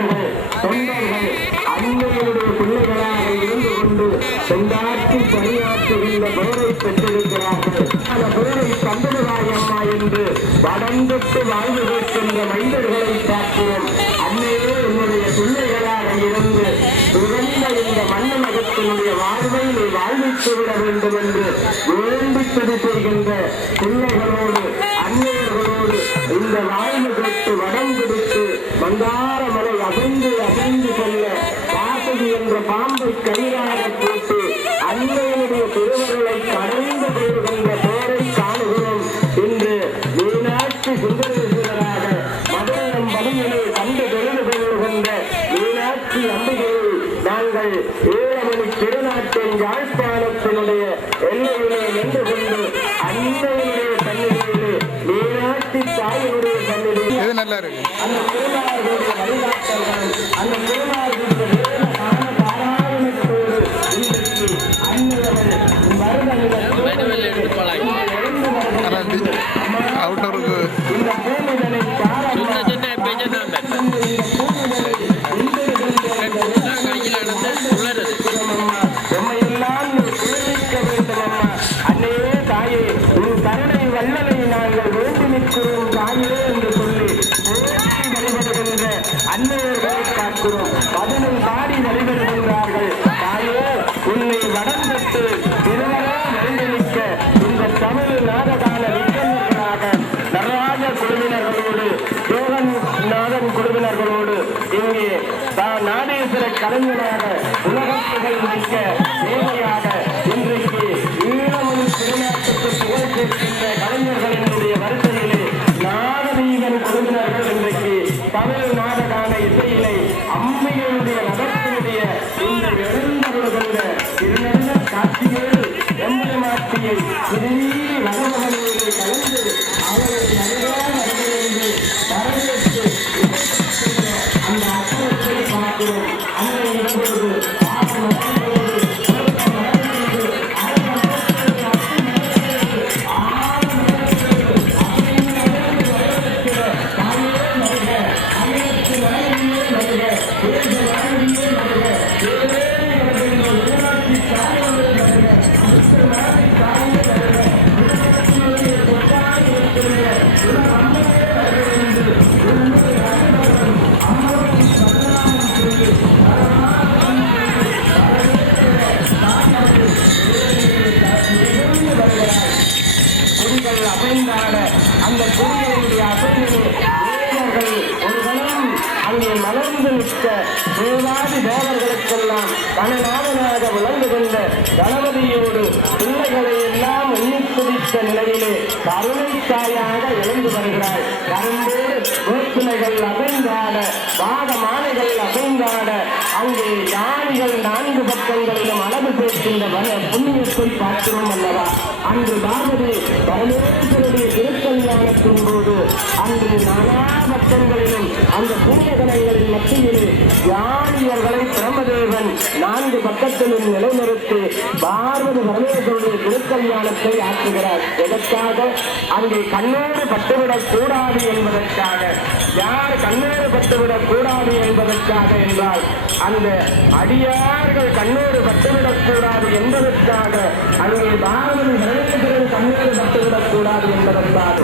உறவினர்கள் தொண்டர்கள் அன்னைகளுடைய பிள்ளைகளாக இருந்து கொண்டு தொண்டாற்றி பணியாற்றுகின்ற பெயரை பெற்றிருக்கிறார்கள். அந்த பெயரை சம்பளவாய் அம்மா என்று வடந்தொட்டு வாழ்வு கேட்கின்ற மனிதர்களை பார்க்கிறோம். அன்னையே என்னுடைய பிள்ளைகளாக இருந்து துறந்த இந்த மன்னகத்தினுடைய வாழ்வை நீ வாழ்வித்து விட வேண்டும் என்று வேண்டி துடிக்கின்ற பிள்ளைகளோடு அன்னையர்களோடு இந்த வாழ்வு கேட்டு வடம் பிடித்து மந்தார மலை அசைந்து அசைந்து செல்ல காசதி என்ற பாம்பை கையாக போட்டு அன்னையினுடைய திருவருளை கடைந்து கொள்கின்ற பெயரை காணுகிறோம். இன்று மீனாட்சி சுந்தரேஸ்வரராக மதுரம் பதியிலே கண்டு தொழில் கொள்கின்ற மீனாட்சி அம்பிகையை நாங்கள் ஏழமணி திருநாட்டின் யாழ்ப்பாணத்தினுடைய எல்லையிலே நின்று கொண்டு அன்னையினுடைய சன்னிதியிலே மீனாட்சி தாயினுடைய சன்னிதியில் அந்த திருநாளுடைய வழிகாட்டல்கள் அந்த திருநாளுடைய பாராயணத்தோடு இன்றைக்கு அன்னையவள் இந்த பூமிதனை எம்மையெல்லாம் குளிர்விக்க வேண்டும் அம்மா. அன்னையே தாயே உன் கருணை வல்லலை நாங்கள் வேண்டி நிற்கிறோம் தாயே என்று சொல்லி வழிபடுகின்ற அன்னையர்களை காக்கிறோம். பதினை பாடி வழிபடுகின்றார்கள். தாயே உன்னை வடம்பெற்று திருவரா வேண்டி நிற்க இந்த தமிழ் நாடகால விக்கர்களாக நடராஜ குழுவினர்களோடு யோகநாதன் குழுவினர்களோடு இங்கே நாடேஸ்வர கலைஞராக உலகத்துகள் மிக்க சேவையாக இன்றைக்கு ஈழமொழி திருநாட்டுக்கு புகழ் சேர்க்கின்ற கலைஞர்களினுடைய வரிசையிலே நாடதீவன் குழுவினர்கள் இன்றைக்கு தமிழ் நாடகான இசையிலே அம்மையுடைய நகரத்தினுடைய இந்த எழுந்தவர்கள திருநெல்ல காட்சிகள் எம்பெருமாட்டியை திருநீ வகவகளிலே கலந்து அவரை நன்றாக அறிந்து வரவேற்று அந்த அற்புதத்தை பார்க்கிறோம். அன்னை இப்பொழுது அசைந்தாட அந்த குடிகளுடைய அசைவிலே தேவர்கள் ஒரு கணம் அங்கே மலர்ந்து நிற்க தேவாதி தேவர்களுக்கெல்லாம் கணநாதனாக விளங்கு கொண்ட கணபதியோடு பிள்ளைகளை எல்லாம் எண்ணிக் குதித்த நிலையிலே கருணை தாயாக எழுந்து வருகிறாள். கரும்போடு வேப்பிலைகள் அசைந்தாட வாக மாலைகள் அசைந்தாட அங்கே யானைகள் 4 பக்கங்களிலும் அளவு சேர்க்கின்ற புண்ணியத்தை பார்க்கிறோம் அல்லவா. அன்று பார்வதி பரமேஸ்வருடைய திருக்கல்யாணத்தின் போது அன்று நானா பக்கங்களிலும் அந்த புண்ணியகணங்களின் மத்தியிலே யானியர்களை பிரம்மதேவன் 4 பக்கத்திலும் நிலைநிறுத்தி பார்வதி பரமேஸ்வருடைய திருக்கல்யாணத்தை ஆற்றுகிறார். எதற்காக? அங்கே கண்ணோடு பட்டுவிடக் கூடாது என்பதற்காக. யார் கண்ணோடு பட்டுவிடக் கூடாது என்பதற்காக என்றால் அந்த அடியார்கள் கண்ணோடு பட்டுவிடக் கூடாது என்பதற்காக அங்கே பார்வதி பரமேஸ்வரன் கண்ணோடு பட்டுவிடக் கூடாது என்பதற்காக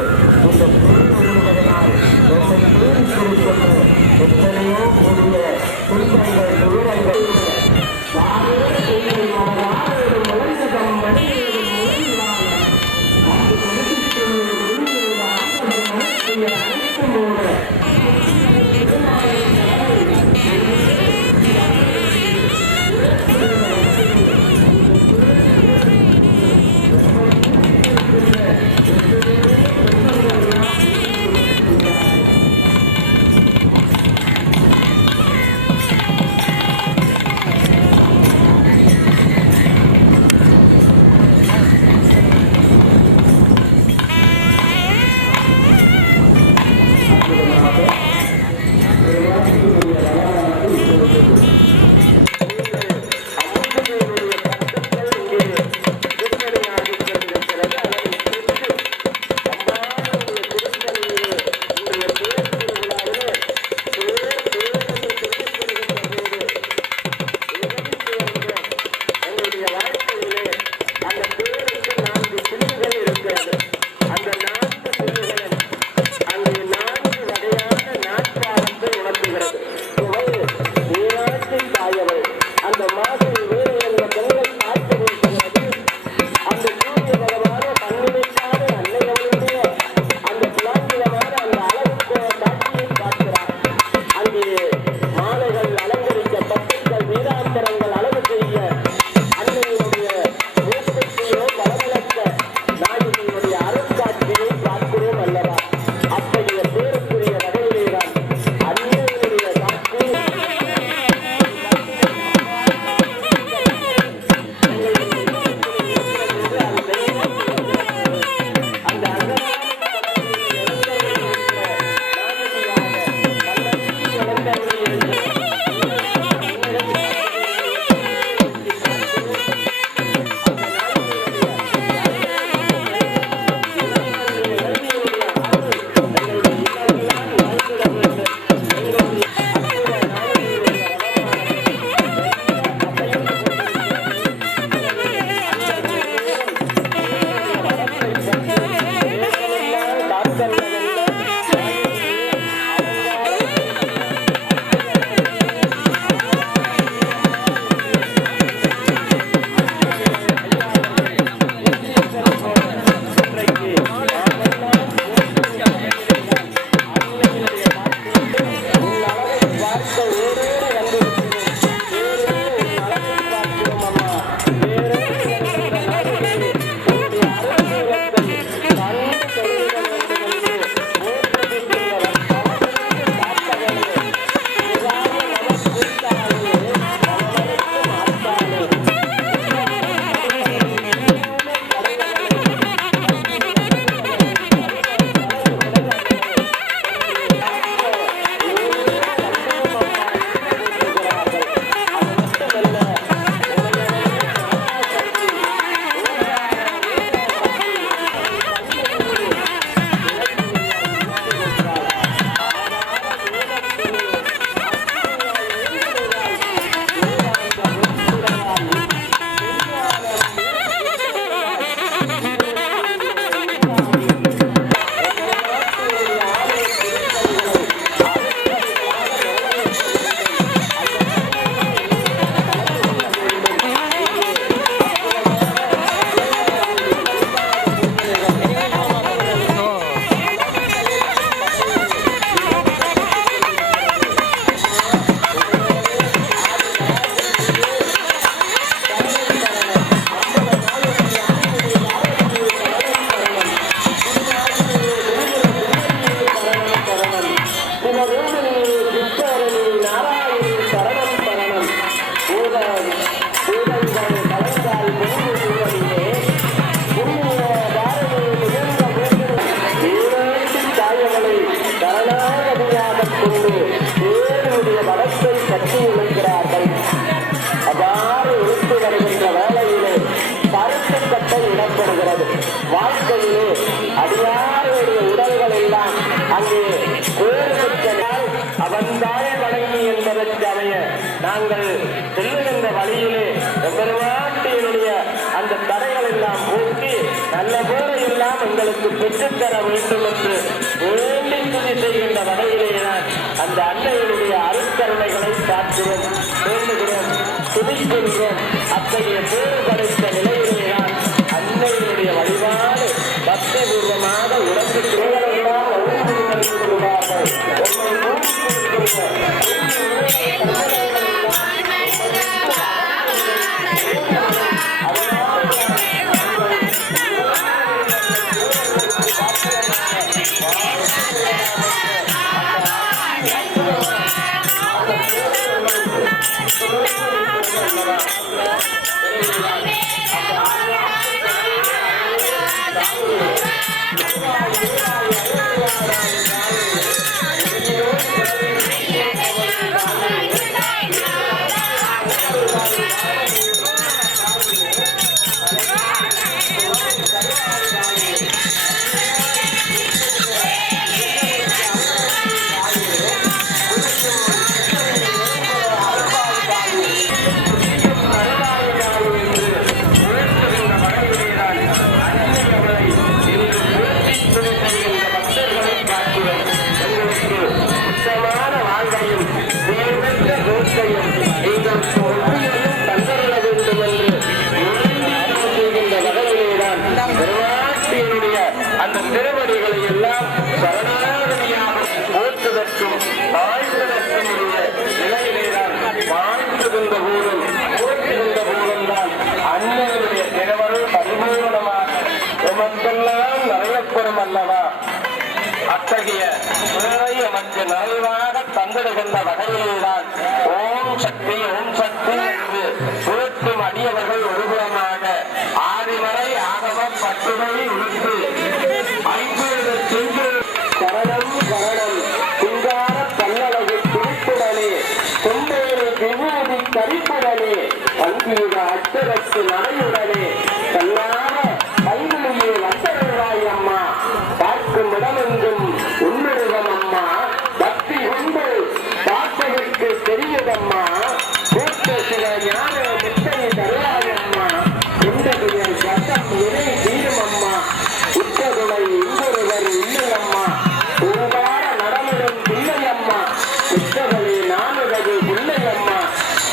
இந்த பொருள்வதனால் என்னை தேடிக்கொடுக்கின்ற எத்தனையோ கூடிய துன்பங்கள் துயரங்கள் அன்னையினுடைய மனத்தை கட்டி இழுக்கிறார்கள். அவ்வாறு இழுத்து வருகின்ற வேளையிலே கருத்துக்கட்டை இடம்பெறுகிறது. வாழ்க்கையிலே அடியாருடைய உடல்கள் எல்லாம் அங்கே கோருவதனால் அவன்தானே வழங்கி என்பதற்கு அமைய நாங்கள் செல்லுகின்ற வழியிலே பெருமாட்டியினுடைய அந்த தடைகள் எல்லாம் போக்கி நல்ல பேரை எல்லாம் எங்களுக்கு பெற்றுத்தர வேண்டும் என்று வேண்டி துதி செய்கின்ற வகையிலேதான் அந்த அன்னையினுடைய அருட்கருணைகளை பார்க்கிறோம், வேண்டுகிறோம், துதிக்கின்றோம். அத்தகைய பேறு படைத்த நிலையிலேதான் அன்னையினுடைய வழிபாடு பக்தி பூர்வமாக உடம்பு எல்லாம் அந்த திருவடிகளை எல்லாம் சரணாகதியாக போற்றுவதற்கும் வாழ்வதற்கும் நிலையிலேதான் வாழ்த்துகின்ற போதும் போற்றுகின்ற போதும் தான் அன்னையுடைய திருவருள் பரிபூரணமாக எமக்கெல்லாம் நிறையப்பெறும் அல்லவா. அத்தகைய பிறரை எமக்கு நிறைவாக தந்திடுகின்ற வகையில்தான் ஓம் சக்தி என்று போற்றும் அடியவர்கள் ஒருபுறமாக ஆதிவரை ஆகம பட்டுமை உடுத்து ஐம்பது சென்று சரணம் சரணம் சிங்கார பல்லழகு குறிப்புடனே கொண்டேறு விபூதி கரிப்புடனே பல்வீக அச்சரத்து நடையுடனே தன்னாக கைகளிலே வசருவாய் அம்மா பார்க்கும் இடமெங்கும் உன்னிருவம் அம்மா பக்தி கொண்டு பார்ப்பதற்கு தெரியதம்மா கூட்ட சில ஞான முத்தனை தருவாயம்மா இந்த புயல் சட்டம் இணை தீரும் அம்மா உற்றதுணை இன்னொருவர் இல்லையம்மா பூங்கார நடமிடும் பிள்ளையம்மா புத்தகளே நானுகது பிள்ளையம்மா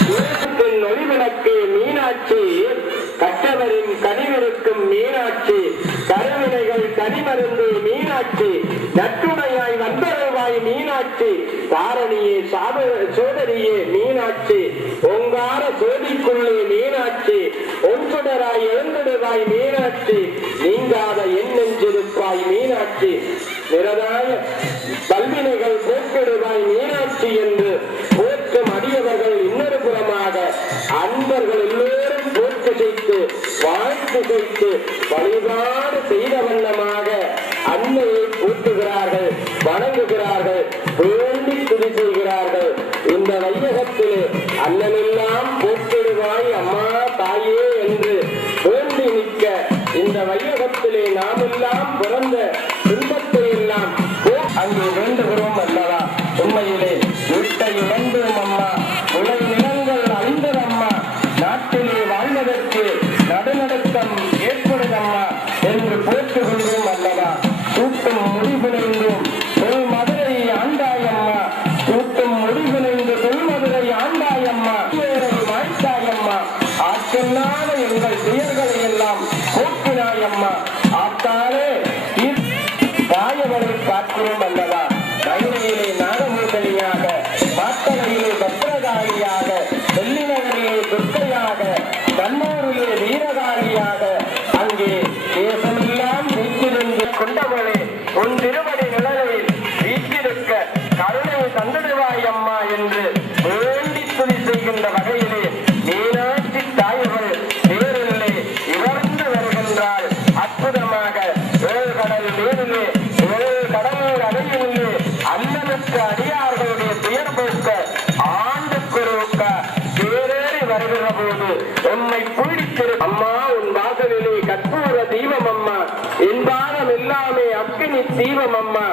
தேசத்தின் ஒளிவிளக்கு மீனாட்சி கற்றவரின் கனிவிருக்கும் மீனாட்சி கருவினைகள் கனிமருந்து மீனாட்சி நற்றுணையாய் வந்தருவாய் மீனாட்சி தாரணியே சோதரியே மீனாட்சி ஓங்கார சோதிக்குள்ளே மீனாட்சி ஒன்றுடராய் எழுந்திடுவாய் மீனாட்சி நீங்காத எண்ணெஞ்சிருப்பாய் மீனாட்சி நிறதாய கல்வினைகள் போக்கிடுவாய் மீனாட்சி என்று போற்றும் அடியவர்கள் இன்னொரு புறமாக அன்பர்கள் எல்லோரும் போக்கு செய்து வாழ்த்து செய்து வழிபாடு செய்த வண்ணமாக அன்னையை போற்றுகிறார்கள், வணங்குகிறார்கள், வேண்டி துதி செய்கிறார்கள். இந்த வையகத்திலே அண்ணனெல்லாம் போற்றிடுவாய் அம்மா தாயே என்று வேண்டி நிற்க இந்த வையகத்திலே நாமெல்லாம் பிறந்த துன்பத்தை எல்லாம் அங்கே வேண்டுகிறோம் அல்லவா. உண்மையிலே வீட்டை இழந்தோம் அம்மா, விளை நிலங்கள் அழிந்ததம்மா, நாட்டிலே வாழ்வதற்கு நடுநடுக்கம் ஏற்படுதம்மா என்று போற்றுகின்றோம் அல்லவா. கூட்டும் முடிவினைந்தோம் தொல் மதுரை ஆண்டாயம்மா, கூட்டும் முடிவினைந்து தொல் மதுரை ஆண்டாயம்மா, வாழ்த்தாயம்மா, ஆற்றல்லாத எங்கள் துயர்களை எல்லாம் போக்கினாயம்மா, ஆத்தாரே தாயவரை பார்க்கிறோம் அல்லவா. கையிலே நாகமூதலியாக, மாத்தலையிலே பத்திரகாரியாக, வெள்ளிநகரிலே துர்க்கையாக, கண்ணூரிலே வீரகாரியாக, அங்கே தேசமெல்லாம் வீட்டிலிருந்து கொண்டவளே உன் திருவடி நிழலில் வீட்டிருக்க கருணை தந்திடுவாய் அம்மா என்று வேண்டி துதி செய்கின்ற வகையிலே மீனாட்சி தாயவள் நேரிலே இவர்ந்து வருகின்றாள். அற்புதமாக கடல் நீரிலே கடல் அடையிலே அண்ணனுக்கு அடியார்களுடைய துயர் போக்க வீட்டிற்கு அம்மா உன் வாசலிலே கற்பூர தீபம் அம்மா, என் பானம் எல்லாமே அக்கினி தீபம் அம்மா,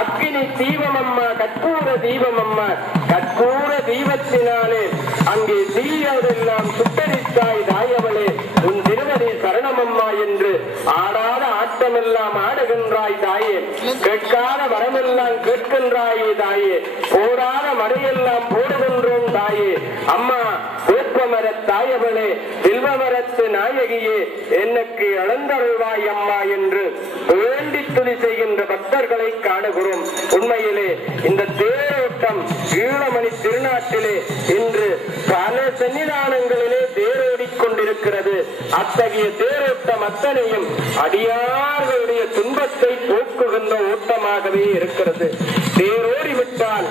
அக்கினி தீபம் அம்மா, கற்பூர தீபம் அம்மா, கற்பூர தீபத்தினாலே அங்கே தீயதெல்லாம் சுட்டரித்தாய் தாயவளே, உன் திருவடி சரணமம்மா என்று ஆடாத ஆட்டமெல்லாம் ஆடுகின்றாய் தாயே, கேட்காத வரமெல்லாம் கேட்கின்றாயே தாயே, போடாத மடையெல்லாம் போடுகின்றோம் தாயே. அம்மா வேப்பமர தாயவளே, செல்வமரத்து நாயகியே, எனக்கு அளந்தருள்வாய் அம்மா என்று வேண்டி துதி செய்கின்ற பக்தர்களை காணுகிறோம். உண்மையிலே இந்த தேரோட்டம் ஈழமணி திருநாட்டிலே இன்று பல சன்னிதானங்களிலே தேரோடிக் கொண்டிருக்கிறது. அத்தகைய தேரோட்டம் அத்தனையும் அடியார்களுடைய துன்பத்தை போக்குகின்ற ஓட்டமாகவே இருக்கிறது. தேரோடிவிட்டால்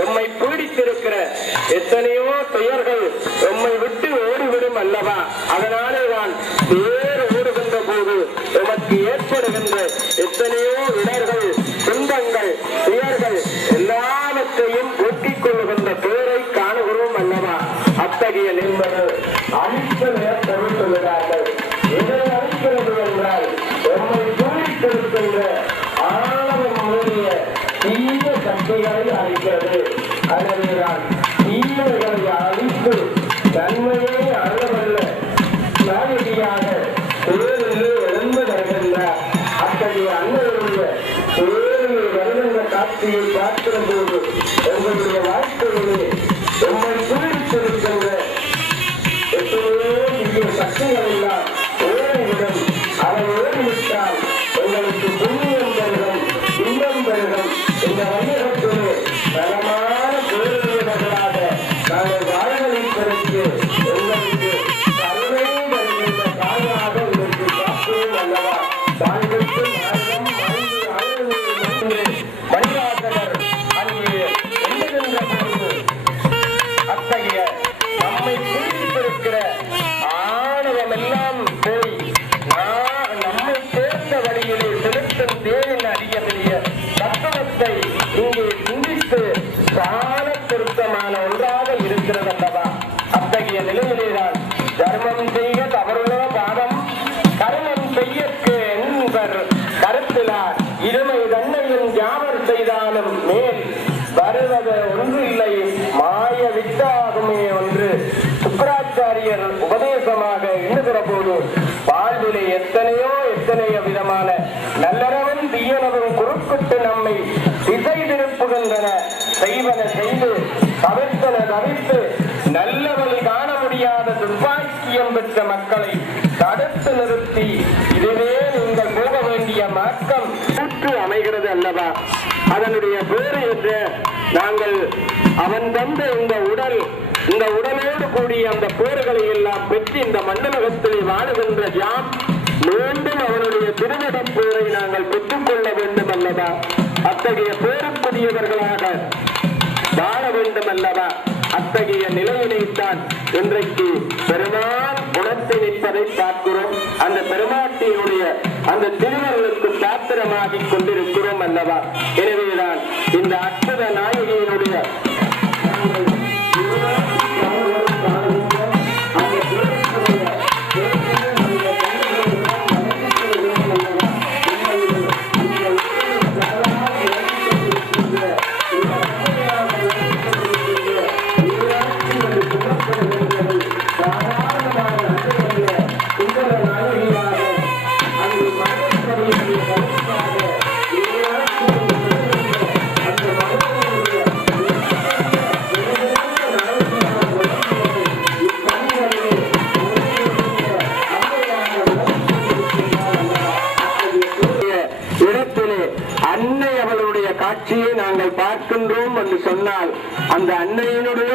உம்மை பீடித்திருக்கிற எத்தனையோ துயர்கள் உம்மை விட்டு ஓடிவிடும் அல்லவா? அதனாலே தான் தேர் ஓடுகின்ற போது உமக்கு ஏற்படுகின்ற எத்தனையோ இடர்கள், துன்பங்கள், துயர்கள் எல்லாவற்றையும் போக்கிக் கொள்ளுகின்ற பேரை காணுகிறோம் அல்லவா? அத்தகைய நின்பது அழித்து தவிர்த்துகிறார்கள். எதை அழிக்கிறது என்றால் உம்மை பீடித்திருக்கின்ற ஆணவம் மூலிய தீய சக்திகளை அழிக்கிறது. அதனால் தீமைகளை அழித்து நன்மையை அழவல்ல நாயகியாக தேர்தலில் எழுந்து வருகின்றார். அத்தகைய அன்னையுடைய தேர்தலில் வருகின்ற காட்சியை பார்க்கிற போது உங்களுடைய வாழ்க்கையிலே உண்மை பீடித்திருக்கின்ற எத்தனையோ தீய சக்திகள் எல்லாம் ஓடிவிடும். அதை ஓடிவிட்டால் உங்களுக்கு புண்ணியம் பெருகும், இன்பம் பெருகும். இந்த வையகத்திலே பலமான பேருடையவர்களாக நாங்கள் வாழ்வதற்கு உங்களுக்கு கருணை வருகின்ற தாயாக உங்களுக்கு காப்போம் அல்லவா? தாய்களுக்கு மரணம் மணிவாசகர் அங்கே எண்ணுகின்ற போது அத்தகைய நம்மை பிடித்திருக்கிற ஆணவமெல்லாம் போய் நம்மை சேர்ந்த வழியிலே செலுத்தும் தேரின் அறியக்கூடிய தத்துவத்தை இங்கே சிந்தித்து சால திருத்தமான ஒன்றாக இருக்கிறது அல்லவா? அத்தகைய நிலையிலேதான் தர்மம் செய்ய தவறுள்ள பாதம் கர்மம் செய்யற்கு என்பர் கருத்திலார் இருமை தன்னையும் யாவர் செய்தாலும் மேல் வருவது ஒன்று இல்லை மாய வித்தாகுமே ஒன்று சுக்கராச்சாரியர் உபதேசமாக எண்ணுகிற போது வாழ்விலே எத்தனையோ விதமான நல்லறவும் தீயனவும் குறுக்கிட்டு நம்மை திசை திருப்புகின்றன. செய்வன செய்து தவிர்த்தன தவிர்த்து நல்ல வழி காண முடியாத துர்பாக்கியம் பெற்ற மக்களை தடுத்து நிறுத்தி இதுவே நீங்கள் போக வேண்டிய மார்க்கம் சுற்று அமைகிறது அல்லவா? அதனுடைய பேரு என்று நாங்கள் அவன் தந்த இந்த உடலோடு கூடிய அந்த பேறுகளை எல்லாம் பெற்று இந்த மண்டலகத்திலே வாழுகின்ற யாம் மீண்டும் அவனுடைய திருவிடம் பேரை நாங்கள் பெற்றுக்கொள்ள வேண்டும் அல்லவா? அத்தகைய பேருக்குரியவர்களாக வாழ வேண்டும் அல்லவா? அத்தகைய நிலையினைத்தான் இன்றைக்கு பெருமாள் உணர்த்தி நிற்பதை பார்க்கிறோம். அந்த பெருமாட்டியுடைய அந்த திருவருளுக்கு பாத்திரமாகிக் கொண்டிருக்கிறோம் அல்லவா? எனவேதான் இந்த அற்புத நாயகியினுடைய காட்சியை நாங்கள் பார்க்கின்றோம் என்று சொன்னால் அந்த அன்னையினுடைய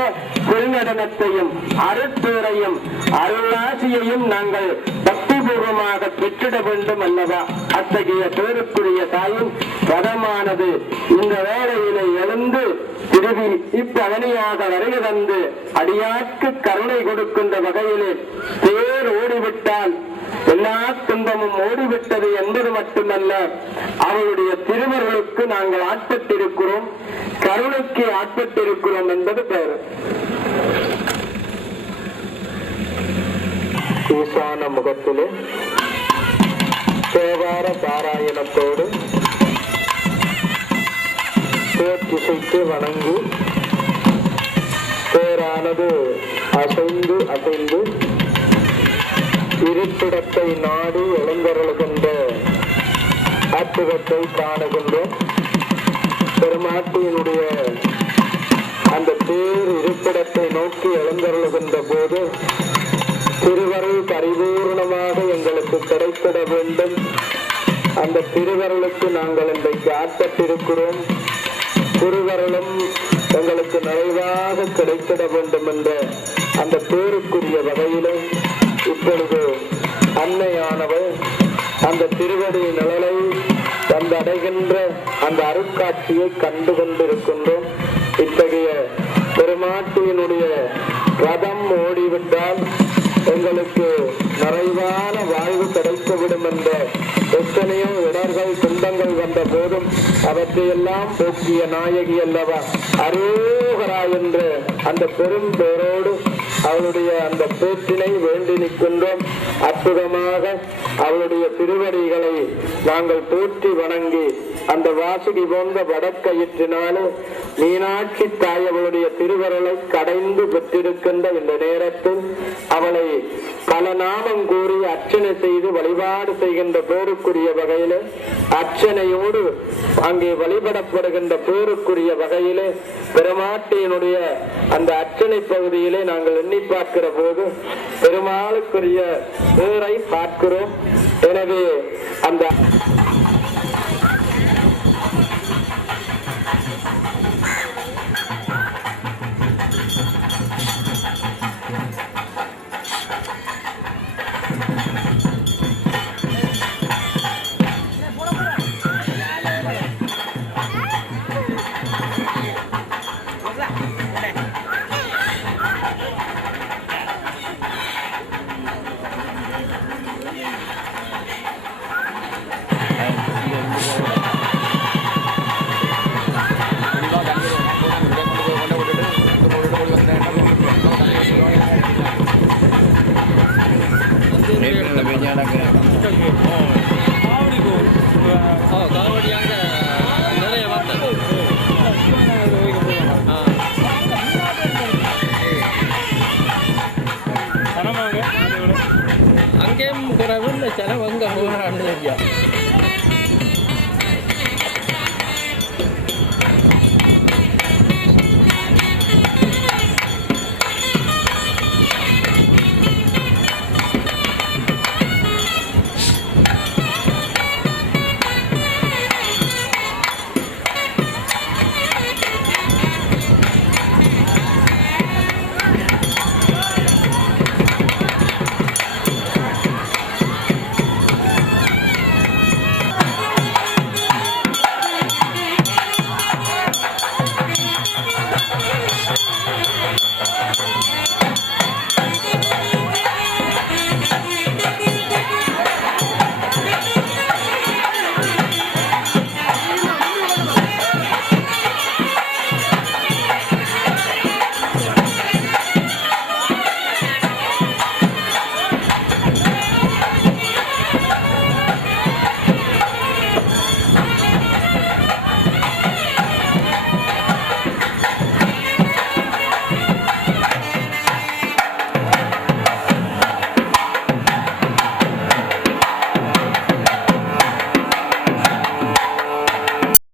பெருநடனத்தையும் அருட்பேரையும் அருளாசியையும் நாங்கள் பக்திபூர்வமாக பெற்றிட வேண்டும் அல்லவா? அத்தகைய பேருக்குரிய தாயும் பதமானது இந்த வேளையிலே எழுந்து திருவி இப்பவனியாக வருகை தந்து அடியாற்கு கருணை கொடுக்கின்ற வகையிலே தேர் ஓடிவிட்டால் எல்லா துன்பமும் ஓடிவிட்டது என்பது மட்டுமல்ல, அவருடைய திருவர்களுக்கு நாங்கள் ஆட்பட்டிருக்கிறோம், கருணைக்கு ஆட்பட்டிருக்கிறோம் என்பது பெயர். ஈசான முகத்திலே தேவார பாராயணத்தோடு தேர்ச்சிசைத்து வணங்கி தேரானது அசைந்து அசைந்து இருப்பிடத்தை நாடி எழுந்தருளுகின்ற அற்புதத்தை காணுகின்றோம். பெருமாட்டியினுடைய அந்த தேர் இருப்பிடத்தை நோக்கி எழுந்தருளுகின்ற போது திருவருள் பரிபூர்ணமாக எங்களுக்கு கிடைத்திட வேண்டும். அந்த திருவருளுக்கு நாங்கள் இன்றைக்கு ஆட்பட்டிருக்கிறோம். திருவருளும் எங்களுக்கு நிறைவாக கிடைத்திட வேண்டும் என்ற அந்த பேருக்குரிய வகையிலே இப்பொழுது அன்னையானவர் அந்த திருவடி நிழலை வந்தடைகின்ற அந்த அருட்காட்சியை கண்டு கொண்டிருக்கின்றோம். இத்தகைய பெருமாட்டியினுடைய ரதம் ஓடிவிட்டால் எங்களுக்கு நிறைவான வாழ்வு கிடைத்துவிடும் என்ற எத்தனையோ இடர்கள் துன்பங்கள் வந்த போதும் அவற்றையெல்லாம் போக்கிய நாயகி அல்லவா அரோகரா என்ற அந்த பெரும் பேரோடு அவளுடைய அந்த பேற்றினை வேண்டி நிற்கின்றோம். அற்புதமாக அவளுடைய திருவடிகளை நாங்கள் போற்றி வணங்கி அந்த வாசுகி போன்ற வடக்கயிற்றினாலே மீனாட்சி தாய் அவளுடைய திருவருளை கடைந்து பெற்றிருக்கின்ற இந்த நேரத்தில் அவளை பல நாமம் கூறி அர்ச்சனை செய்து வழிபாடு செய்கின்ற பேருக்குரிய வகையிலே அர்ச்சனையோடு அங்கே வழிபடப்படுகின்ற பேருக்குரிய வகையிலே பெருமாட்டியினுடைய அந்த அர்ச்சனை பகுதியிலே நாங்கள் எண்ணி பார்க்கிற போது பெருமாளுக்குரிய பேரை பார்க்கிறோம். எனவே அந்த Hola.